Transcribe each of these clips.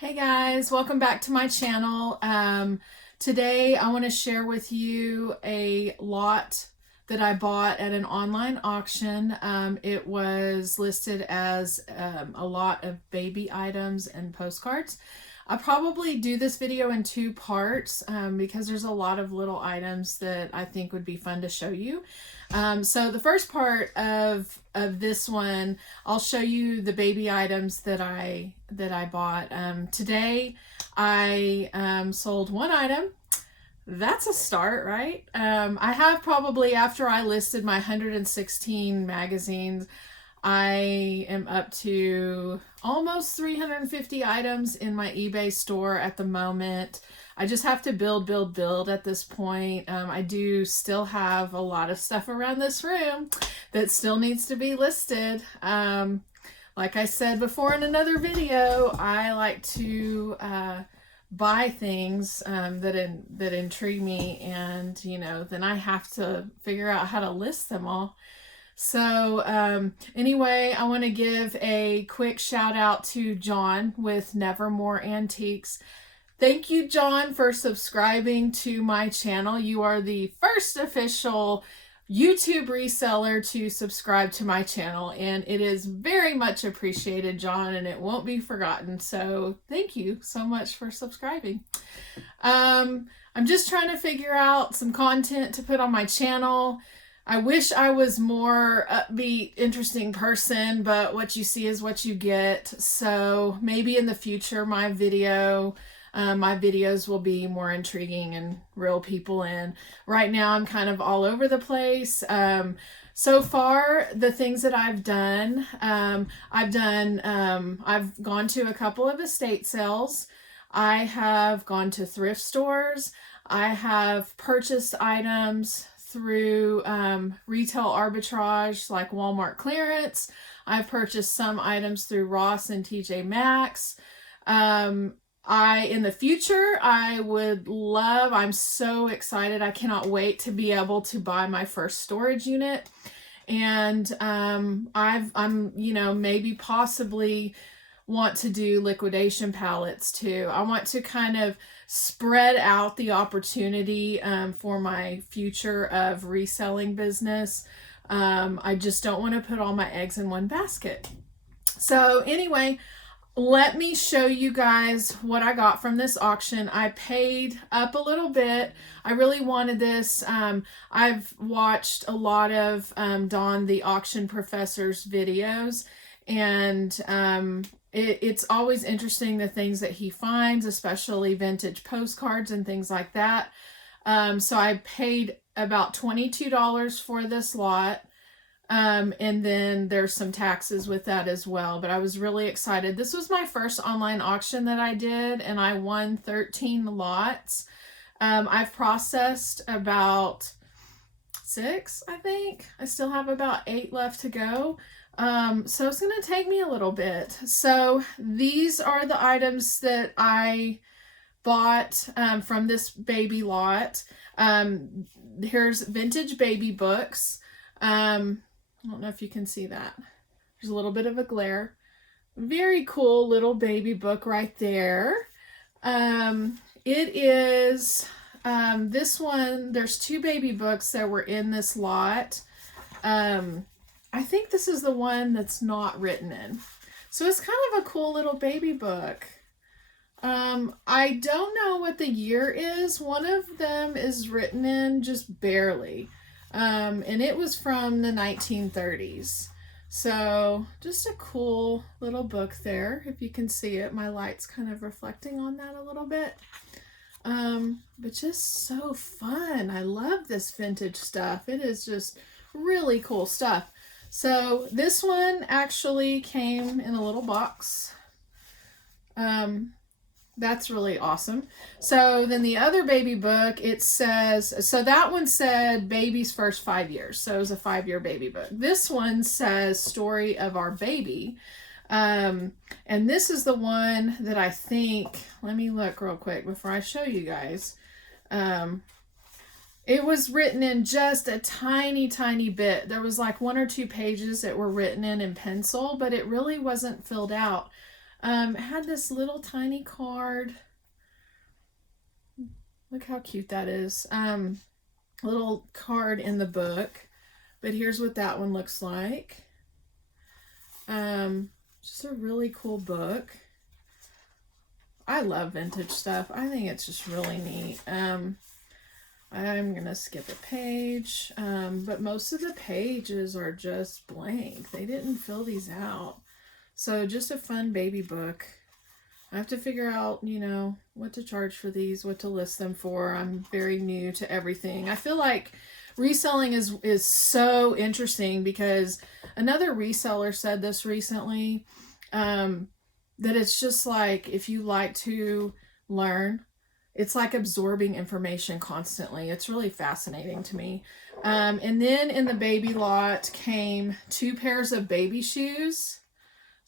Hey guys, welcome back to my channel. Today I want to share with you a lot that I bought at an online auction. It was listed as a lot of baby items and postcards. I'll probably do this video in two parts because there's a lot of little items that I think would be fun to show you. So the first part of this one, I'll show you the baby items that I bought. Today I sold one item. That's a start, right? I have probably, after I listed my 116 magazines, I am up to almost 350 items in my eBay store at the moment. I just have to build at this point. I do still have a lot of stuff around this room that still needs to be listed. Like I said before in another video, I like to buy things that intrigue me, and then I have to figure out how to list them all. So anyway, I want to give a quick shout out to John with Nevermore Antiques. Thank you, John, for subscribing to my channel. You are the first official YouTube reseller to subscribe to my channel, and it is very much appreciated, John, and it won't be forgotten. So thank you so much for subscribing. I'm just trying to figure out some content to put on my channel. I wish I was more upbeat, interesting person, but what you see is what you get. So maybe in the future, my videos will be more intriguing and reel people in. Right now, I'm kind of all over the place. So far, the things that I've done, I've gone to a couple of estate sales. I have gone to thrift stores. I have purchased items through retail arbitrage like Walmart clearance. I've purchased some items through Ross and TJ Maxx. In the future, I'm so excited. I cannot wait to be able to buy my first storage unit. And maybe possibly want to do liquidation pallets too. I want to kind of spread out the opportunity for my future of reselling business. I just don't want to put all my eggs in one basket. So anyway, let me show you guys what I got from this auction. I paid up a little bit. I really wanted this. I've watched a lot of Don the Auction Professor's videos, and it's always interesting the things that he finds, especially vintage postcards and things like that. So I paid about $22 for this lot. And then there's some taxes with that as well, but I was really excited. This was my first online auction that I did, and I won 13 lots. I've processed about 6, I think. I still have about 8 left to go. So it's going to take me a little bit. So these are the items that I bought from this baby lot. Here's vintage baby books. I don't know if you can see that. There's a little bit of a glare. Very cool little baby book right there. It is this one. There's 2 baby books that were in this lot. I think this is the one that's not written in. So it's kind of a cool little baby book. I don't know what the year is. One of them is written in just barely. And it was from the 1930s. So just a cool little book there. If you can see it, my light's kind of reflecting on that a little bit. But just so fun. I love this vintage stuff. It is just really cool stuff. So this one actually came in a little box. That's really awesome. So then the other baby book, it says, so that one said baby's first 5 years. So it was a 5-year baby book. This one says story of our baby. And this is the one that I think, let me look real quick before I show you guys. It was written in just a tiny, tiny bit. There was like 1 or 2 pages that were written in pencil, but it really wasn't filled out. It had this little tiny card. Look how cute that is. Little card in the book. But here's what that one looks like. Just a really cool book. I love vintage stuff. I think it's just really neat. I'm going to skip a page, but most of the pages are just blank. They didn't fill these out. So just a fun baby book. I have to figure out, you know, what to charge for these, what to list them for. I'm very new to everything. I feel like reselling is so interesting because another reseller said this recently, that it's just like, if you like to learn, it's like absorbing information constantly. It's really fascinating to me. And then in the baby lot came 2 pairs of baby shoes.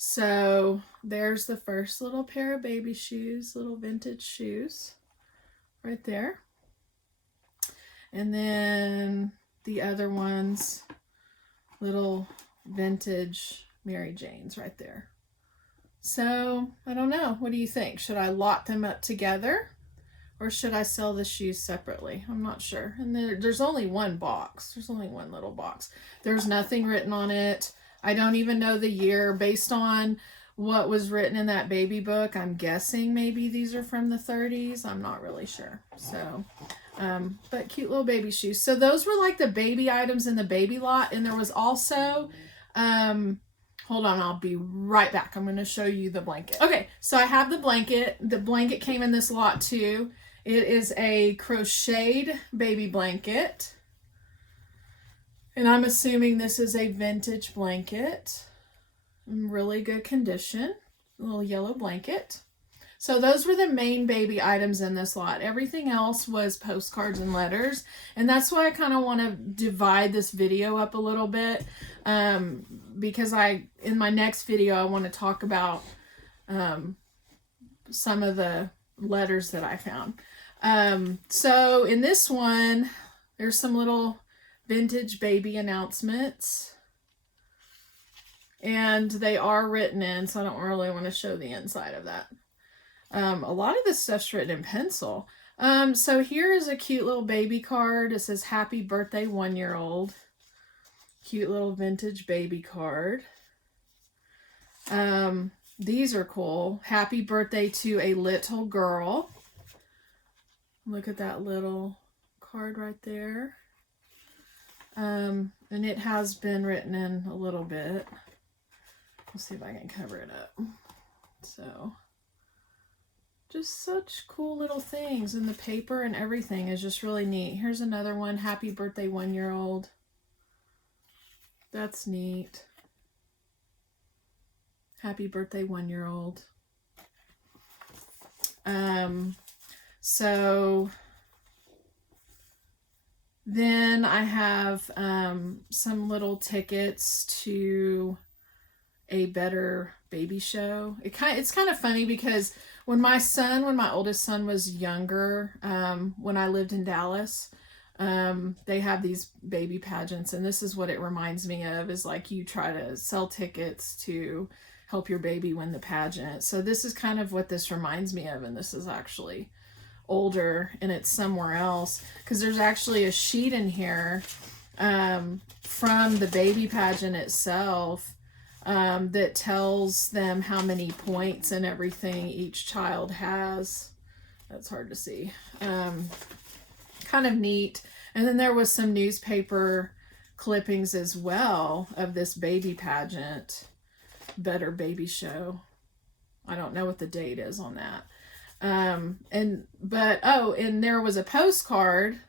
So there's the first little pair of baby shoes, little vintage shoes right there. And then the other ones, little vintage Mary Janes right there. So I don't know. What do you think? Should I lot them up together or should I sell the shoes separately? I'm not sure. And there's only one box. There's only one little box. There's nothing written on it. I don't even know the year. Based on what was written in that baby book, I'm guessing maybe these are from the 30s. I'm not really sure. So, but cute little baby shoes. So those were like the baby items in the baby lot. And there was also, hold on, I'll be right back. I'm going to show you the blanket. Okay, so I have the blanket. The blanket came in this lot too. It is a crocheted baby blanket. And I'm assuming this is a vintage blanket. In really good condition. A little yellow blanket. So those were the main baby items in this lot. Everything else was postcards and letters. And that's why I kind of want to divide this video up a little bit. Because in my next video, I want to talk about some of the letters that I found. So in this one, there's some little vintage baby announcements. And they are written in, so I don't really want to show the inside of that. A lot of this stuff's written in pencil. So here is a cute little baby card. It says, "Happy birthday, 1-year-old." Cute little vintage baby card. These are cool. "Happy birthday to a little girl." Look at that little card right there. And it has been written in a little bit. Let's see if I can cover it up. So, just such cool little things. And the paper and everything is just really neat. Here's another one. "Happy birthday, 1-year-old." That's neat. Happy birthday, 1-year-old. So then I have some little tickets to a Better Baby Show. It's kind of funny because when my oldest son was younger, when I lived in Dallas, they have these baby pageants, and this is what it reminds me of, is like you try to sell tickets to help your baby win the pageant. So this is kind of what this reminds me of, and this is actually older and it's somewhere else because there's actually a sheet in here from the baby pageant itself that tells them how many points and everything each child has. That's hard to see. Kind of neat. And then there was some newspaper clippings as well of this baby pageant, Better Baby Show. I don't know what the date is on that. And there was a postcard.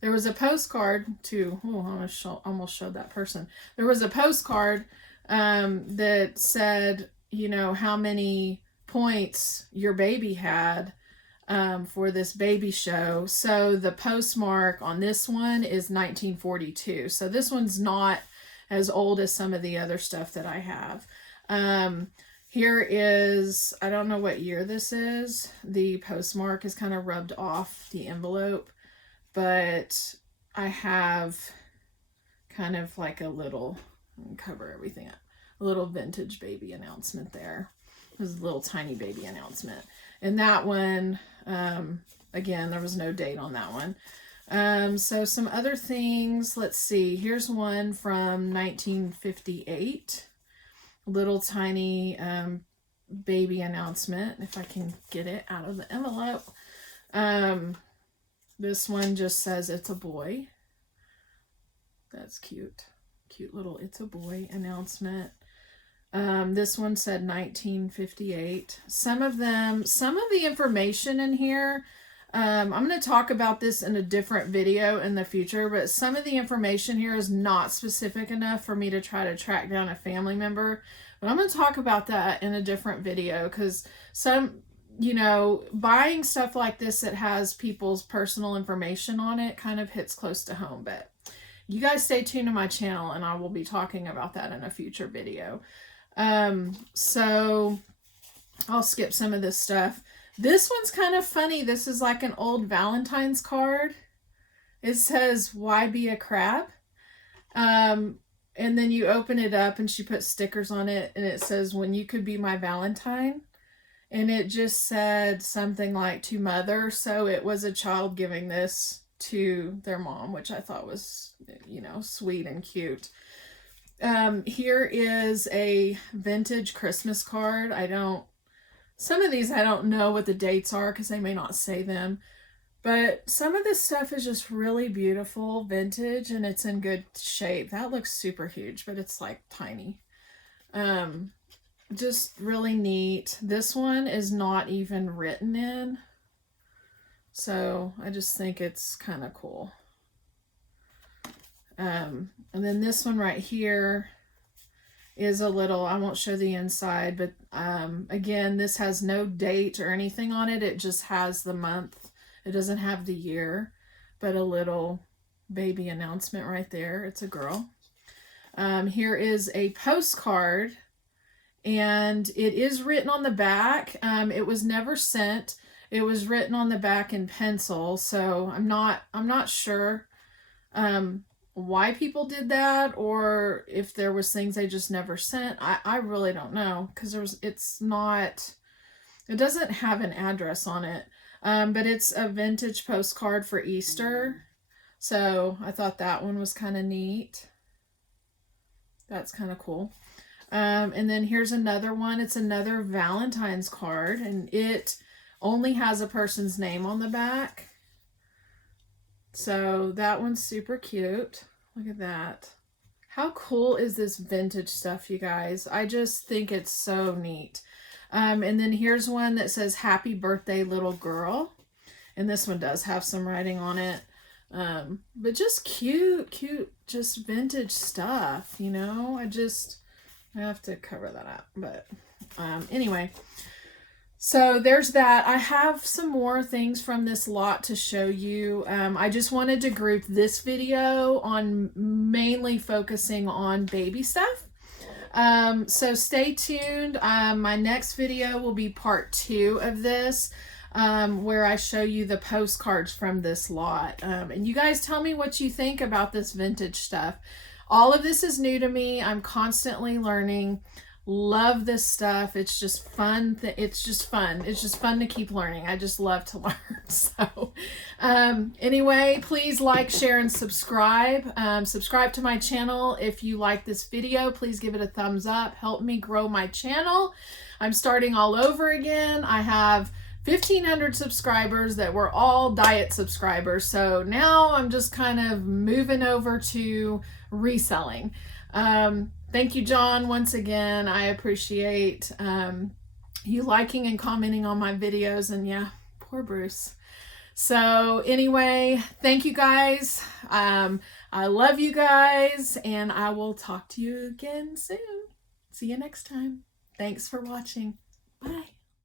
There was a postcard to, I almost showed that person. There was a postcard that said, you know, how many points your baby had for this baby show. So the postmark on this one is 1942. So this one's not as old as some of the other stuff that I have. Here is, I don't know what year this is. The postmark is kind of rubbed off the envelope, but I have kind of like a little, cover everything up, a little vintage baby announcement there. It was a little tiny baby announcement. And that one, again, there was no date on that one. So some other things, let's see. Here's one from 1958. Little tiny baby announcement, if I can get it out of the envelope. This one just says it's a boy. That's cute. Cute little it's a boy announcement. This one said 1958. Some of the information in here, I'm going to talk about this in a different video in the future, but some of the information here is not specific enough for me to try to track down a family member. But I'm going to talk about that in a different video, because some, buying stuff like this that has people's personal information on it kind of hits close to home. But you guys stay tuned to my channel and I will be talking about that in a future video. So I'll skip some of this stuff. This one's kind of funny. This is like an old Valentine's card. It says, "Why be a crab?" And then you open it up and she puts stickers on it and it says, "When you could be my Valentine." And it just said something like, "To mother." So it was a child giving this to their mom, which I thought was, sweet and cute. Here is a vintage Christmas card. Some of these I don't know what the dates are because they may not say them, but some of this stuff is just really beautiful, vintage, and it's in good shape. That looks super huge, but it's like tiny. Just really neat. This one is not even written in, so I just think it's kind of cool. And then this one right here is a little, I won't show the inside, but again, this has no date or anything on it. It just has the month. It doesn't have the year, but a little baby announcement right there. It's a girl. Here is a postcard, and it is written on the back. It was never sent. It was written on the back in pencil, so I'm not sure why people did that, or if there was things they just never sent. I really don't know, because it doesn't have an address on it, but it's a vintage postcard for Easter, so I thought that one was kind of neat. That's kind of cool. And then here's another one. It's another Valentine's card, and it only has a person's name on the back. So that one's super cute. Look at that. How cool is this vintage stuff, you guys? I just think it's so neat. And then here's one that says, "Happy birthday, little girl." And this one does have some writing on it. But just cute, just vintage stuff, I have to cover that up. But anyway. So there's that. I have some more things from this lot to show you. I just wanted to group this video on mainly focusing on baby stuff. So stay tuned. My next video will be part 2 of this, where I show you the postcards from this lot. And you guys tell me what you think about this vintage stuff. All of this is new to me. I'm constantly learning. Love this stuff. It's just fun. It's just fun to keep learning. I just love to learn. So anyway, please like, share, and subscribe. Subscribe to my channel. If you like this video, please give it a thumbs up. Help me grow my channel. I'm starting all over again. I have 1,500 subscribers that were all diet subscribers. So now I'm just kind of moving over to reselling. Thank you, John, once again. I appreciate you liking and commenting on my videos. And yeah, poor Bruce. So anyway, thank you guys. I love you guys, and I will talk to you again soon. See you next time. Thanks for watching. Bye.